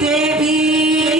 Baby.